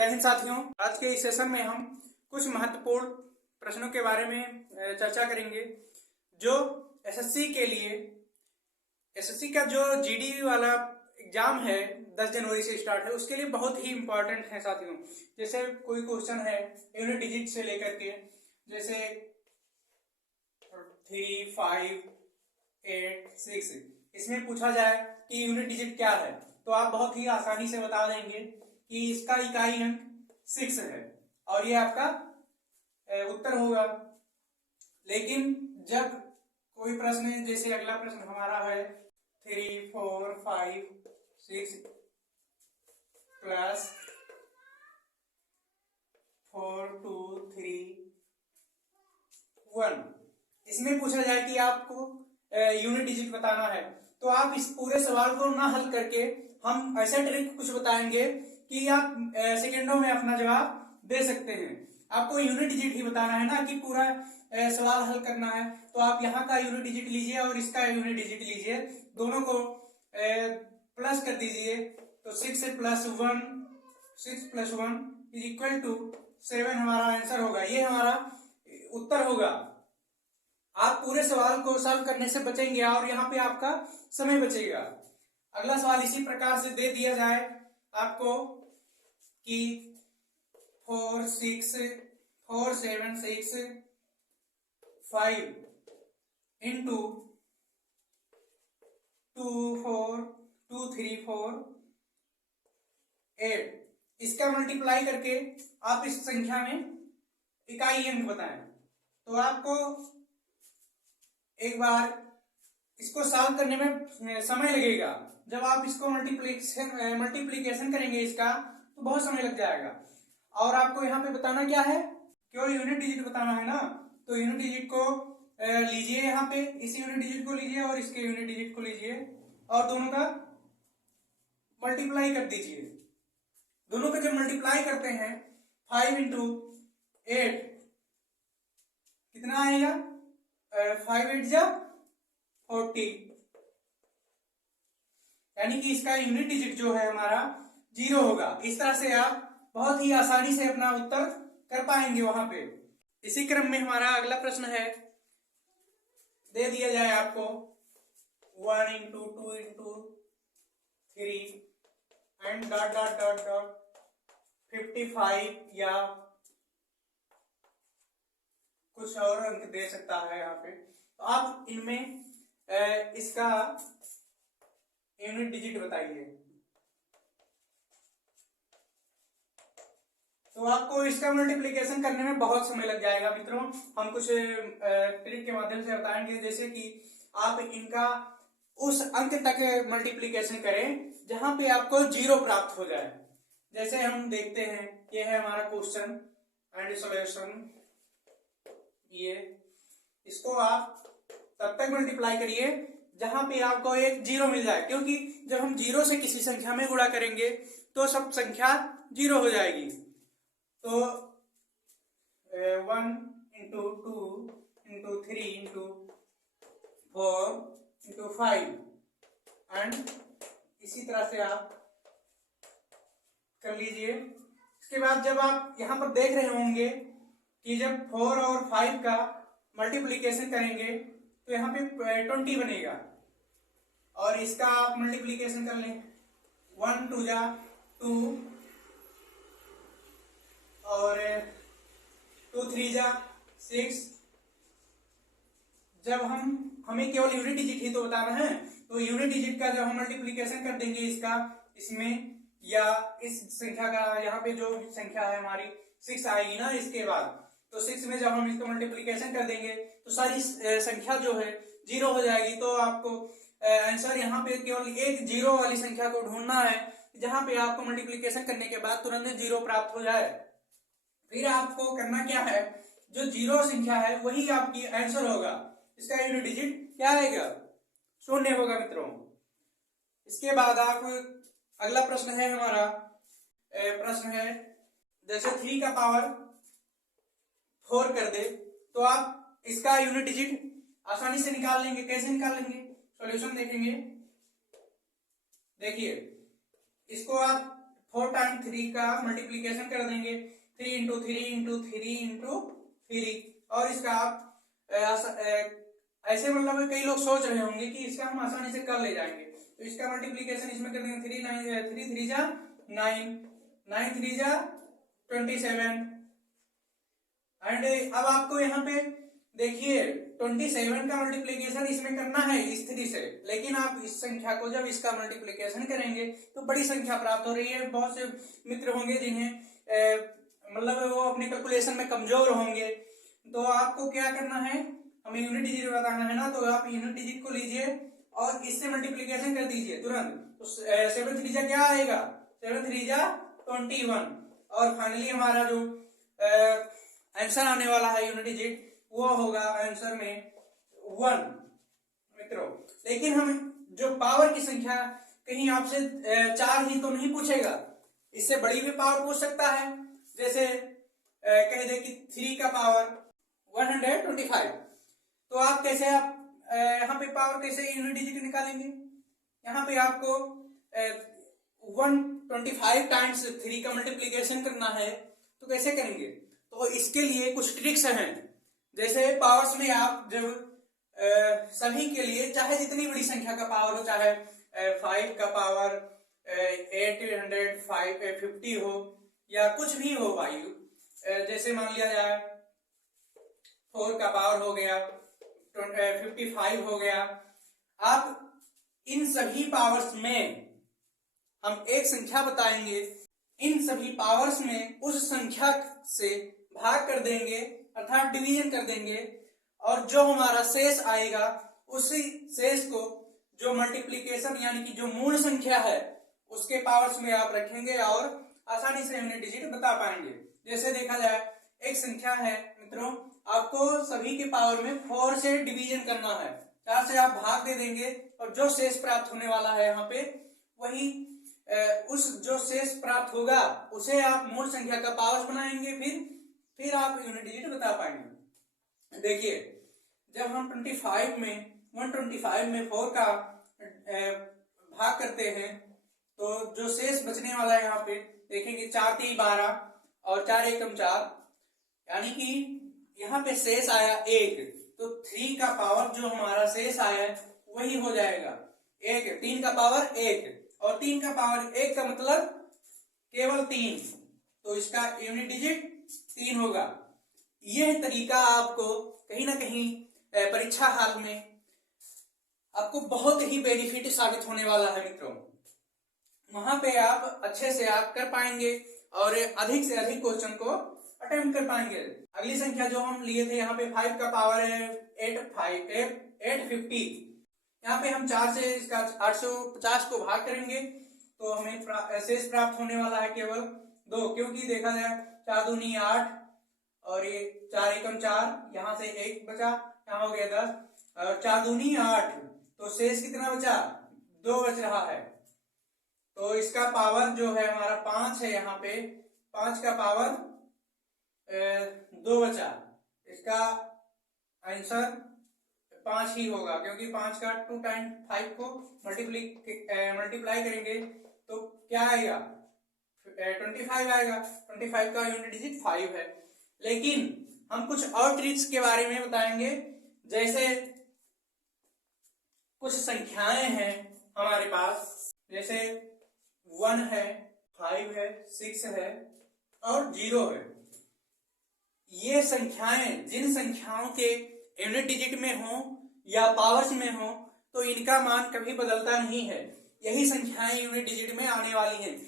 जय हिंद साथियों। आज के इस सेशन में हम कुछ महत्वपूर्ण प्रश्नों के बारे में चर्चा करेंगे जो एसएससी के लिए, एसएससी का जो जीडी वाला एग्जाम है 10 जनवरी से स्टार्ट है, उसके लिए बहुत ही इंपॉर्टेंट है साथियों। जैसे कोई क्वेश्चन है यूनिट डिजिट से लेकर के, जैसे 3, 5, 8, 6, इसमें पूछा जाए कि यूनिट डिजिट क्या है तो आप बहुत ही आसानी से बता देंगे कि इसका इकाई अंक 6 है और ये आपका उत्तर होगा। लेकिन जब कोई प्रश्न, जैसे अगला प्रश्न हमारा है 3, 4, 5, 6 प्लस 4, 2, 3, 1, इसमें पूछा जाए कि आपको यूनिट डिजिट बताना है तो आप इस पूरे सवाल को ना हल करके हम ऐसा ट्रिक कुछ बताएंगे कि आप सेकेंडों में अपना जवाब दे सकते हैं। आपको यूनिट डिजिट ही बताना है ना कि पूरा सवाल हल करना है। तो आप यहाँ का यूनिट डिजिट लीजिए और इसका यूनिट डिजिट लीजिए, दोनों को प्लस कर दीजिए तो 6 + 1, 6 + 1 = 7 हमारा आंसर होगा। ये हमारा उत्तर होगा। आप पूरे सवाल को सॉल्व करने से बचेंगे और यहाँ पे आपका समय बचेगा। अगला सवाल इसी प्रकार से दे दिया जाए आपको कि 4, 7, 6, 5 इंटू 2, 4, 2, 3, 4, 8, इसका मल्टीप्लाई करके आप इस संख्या में इकाई अंक बताएं। तो आपको एक बार इसको सॉल्व करने में समय लगेगा। जब आप इसको मल्टीप्लीकेशन करेंगे इसका तो बहुत समय लग जाएगा। और आपको यहाँ पे बताना क्या है, केवल यूनिट डिजिट बताना है ना। तो यूनिट डिजिट को लीजिए, यहाँ पे इस यूनिट डिजिट को लीजिए और इसके यूनिट डिजिट को लीजिए और दोनों का मल्टीप्लाई कर दीजिए। दोनों का जब मल्टीप्लाई करते हैं 5 × 8 कितना आएगा, 5 × 8 = 40, यानी कि इसका यूनिट डिजिट जो है हमारा 0 होगा। इस तरह से आप बहुत ही आसानी से अपना उत्तर कर पाएंगे वहां पे। इसी क्रम में हमारा अगला प्रश्न है, दे दिया जाए आपको 1 × 2 × 3 एंड ... 55 या कुछ और अंक दे सकता है यहाँ पे। तो आप इनमें इसका यूनिट डिजिट बताइए। तो आपको इसका मल्टीप्लिकेशन करने में बहुत समय लग जाएगा मित्रों। हम कुछ ट्रिक के माध्यम से बताएंगे, जैसे कि आप इनका उस अंक तक मल्टीप्लिकेशन करें जहां पे आपको 0 प्राप्त हो जाए। जैसे हम देखते हैं, ये है हमारा क्वेश्चन एंड सॉल्यूशन। ये इसको आप तब तक मल्टीप्लाई करिए जहां पे आपको एक 0 मिल जाए, क्योंकि जब हम 0 से किसी संख्या में गुणा करेंगे तो सब संख्या 0 हो जाएगी। तो 1 × 2 × 3 × 4 × 5 एंड इसी तरह से आप कर लीजिए। इसके बाद जब आप यहाँ पर देख रहे होंगे कि जब 4 और 5 का मल्टीप्लिकेशन करेंगे तो यहाँ पे 20 बनेगा और इसका आप मल्टीप्लिकेशन कर लें। 1 × 2 = 2 और 2 × 3 = 6। जब हमें केवल यूनिट डिजिट ही तो बताना है, तो यूनिट डिजिट का जब हम मल्टीप्लिकेशन कर देंगे इसका इसमें या इस संख्या का, यहाँ पे जो संख्या है हमारी 6 आएगी ना इसके बाद, तो 6 में जब हम इसको मल्टीप्लिकेशन कर देंगे तो सारी संख्या जो है 0 हो जाएगी। तो आपको आंसर यहाँ पे केवल एक 0 वाली संख्या को ढूंढना है जहां पे आपको मल्टीप्लिकेशन करने के बाद तुरंत 0 प्राप्त हो जाए। फिर आपको करना क्या है, जो 0 संख्या है वही आपकी आंसर होगा। इसका यूनिट डिजिट क्या आएगा, 0 होगा मित्रों। इसके बाद आप अगला प्रश्न है हमारा, प्रश्न है जैसे 3 का पावर 4 कर दे तो आप इसका यूनिट डिजिट आसानी से निकाल लेंगे। कैसे निकाल लेंगे, सॉल्यूशन देखेंगे। देखिए इसको आप 4 टाइम 3 का मल्टीप्लीकेशन कर देंगे, 3 इंटू 3 इंटू 3 इंटू 3, और इसका आप ऐसे मतलब कई लोग सोच रहे होंगे कि इसका हम आसानी से कर ले जाएंगे, तो इसका मल्टीप्लीकेशन इसमें कर देंगे, 3 3 जा 9, 9 3 जा 27, एंड अब आपको यहाँ पे देखिए 27 का मल्टीप्लीकेशन इसमें करना है इस 3 से, लेकिन आप इस संख्या को जब इसका मल्टीप्लीकेशन करेंगे तो बड़ी संख्या प्राप्त हो रही है। बहुत से मित्र होंगे जिन्हें मतलब वो अपने कैलकुलेशन में कमजोर होंगे, तो आपको क्या करना है, हमें यूनिट डिजिट बताना है ना, तो आप यूनिट डिजिट को लीजिए और इससे मल्टीप्लीकेशन कर दीजिए तुरंत, तो 7 3 जा क्या आएगा, 7 3 जा 21, और फाइनली हमारा जो आंसर आने वाला है यूनिट डिजिट वो होगा आंसर में 1 मित्रों। लेकिन हम जो पावर की संख्या कहीं आपसे 4 ही तो नहीं पूछेगा, इससे बड़ी भी पावर पूछ सकता है, जैसे कह दे कि 3 का पावर 125, तो आप कैसे आप यहाँ पे पावर कैसे यूनिट डिजिट निकालेंगे, यहाँ पे आपको 125 टाइम्स 3 का मल्टीप्लीकेशन करना है, तो कैसे करेंगे, तो इसके लिए कुछ ट्रिक्स हैं। जैसे पावर्स में आप जब सभी के लिए चाहे जितनी बड़ी संख्या का पावर हो, चाहे 5 का पावर 850 हो या कुछ भी हो भाई, जैसे मान लिया जाए 4 का पावर हो गया, 55 हो गया, आप इन सभी पावर्स में हम एक संख्या बताएंगे, इन सभी पावर्स में उस संख्या से भाग कर देंगे अर्थात डिवीजन कर देंगे, और जो हमारा शेष आएगा उसी शेष को जो मल्टीप्लीकेशन यानी कि जो मूल संख्या है उसके पावर्स में आप रखेंगे और आसानी से यूनिट डिजिट बता पाएंगे। जैसे देखा जाए एक संख्या है मित्रों, आपको सभी के पावर में 4 से डिवीजन करना है, 4 से आप भाग दे देंगे और जो शेष प्राप्त होने वाला है यहाँ पे वही उस जो शेष प्राप्त होगा उसे आप मूल संख्या का पावर्स बनाएंगे, फिर आप यूनिट डिजिट बता पाएंगे। देखिए जब हम 125 में 4 का भाग करते हैं तो जो शेष बचने वाला है यहाँ पे देखेंगे 4 3 12 और 4 1 4, यानी कि यहाँ पे शेष आया 1, तो 3 का पावर जो हमारा शेष आया वही हो जाएगा 1, 3 का पावर 1, और 3 का पावर 1 का मतलब केवल 3, तो इसका यूनिट डिजिट 3 होगा। यह तरीका आपको कहीं ना कहीं परीक्षा हाल में आपको बहुत ही बेनिफिट साबित होने वाला है मित्रों, वहां पे आप अच्छे से आप कर पाएंगे और अधिक से अधिक क्वेश्चन को अटेम्प्ट कर पाएंगे। अगली संख्या जो हम लिए थे यहाँ पे 5 का पावर है 850, यहाँ पे हम 4 से इसका 850 को भाग करेंगे तो हमें शेष प्राप्त होने वाला है केवल 2, क्योंकि देखा जाए 4 दूनी 8 और ये 4 एकम 4, यहाँ से 1 बचा, यहाँ हो गया 10 और 4 दूनी 8, तो शेष कितना बचा, 2 बच रहा है, तो इसका पावर जो है हमारा 5 है, यहाँ पे 5 का पावर 2 बचा, इसका आंसर 5 ही होगा, क्योंकि 5 का 2 टाइम 5 को मल्टीप्लाई करेंगे तो क्या आएगा 25 आएगा, 25 का यूनिट डिजिट 5 है। लेकिन हम कुछ और ट्रिक्स के बारे में बताएंगे, जैसे कुछ संख्याएं हैं हमारे पास, जैसे 1 है, 5 है, 6 है और 0 है। ये संख्याएं जिन संख्याओं के यूनिट डिजिट में हो या पावर्स में हो तो इनका मान कभी बदलता नहीं है, यही संख्याएं यूनिट डिजिट में आने वाली हैं।